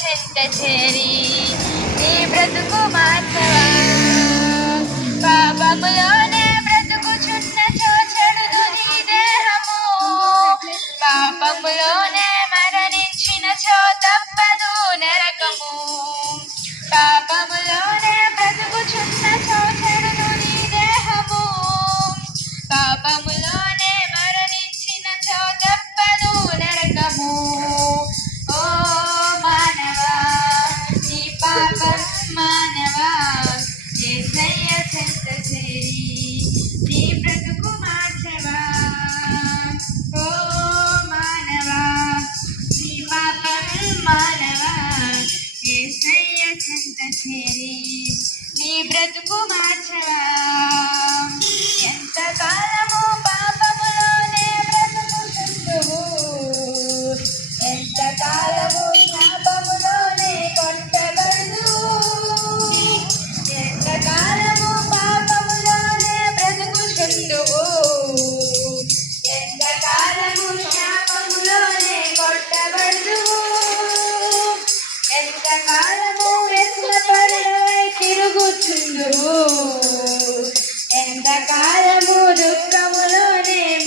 చెంత చేరి నీ బ్రతుకు మార్చవా. పాపములోనే బ్రతుకుచున్న చెడుదు నీ దేహము, పాపములోనే మరణించిన తప్పదు నరకము. పాపములోనే బ్రతుకుచున్న చెడుదు నీ దేహము, పాపములోనే మరణించిన తప్పదు నరకము. ఓ మానవా, నీ పాపం మానవా, యేసయ్య చెంత చేరి నీ బ్రతుకు మార్చవా. ఓ మానవా, నీ పాపం మానవా, యేసయ్య చెంత చేరి నీ బ్రతుకు మార్చవా.